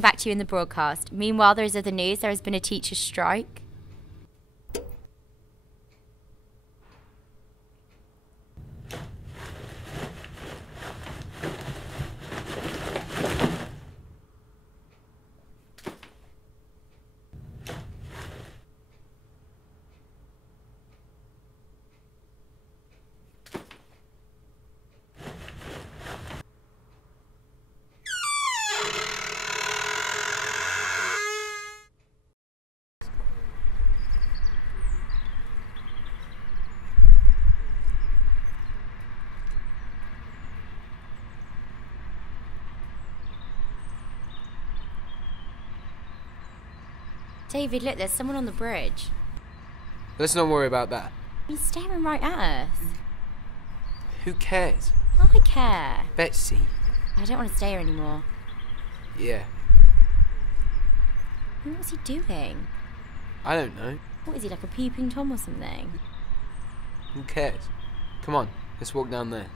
getting back to you in the broadcast. Meanwhile, there is other news. There has been a teacher's strike. David, look, there's someone on the bridge. Let's not worry about that. He's staring right at us. Who cares? I care. Betsy. I don't want to stay here anymore. Yeah. What's he doing? I don't know. What is he, like a peeping Tom or something? Who cares? Come on, let's walk down there.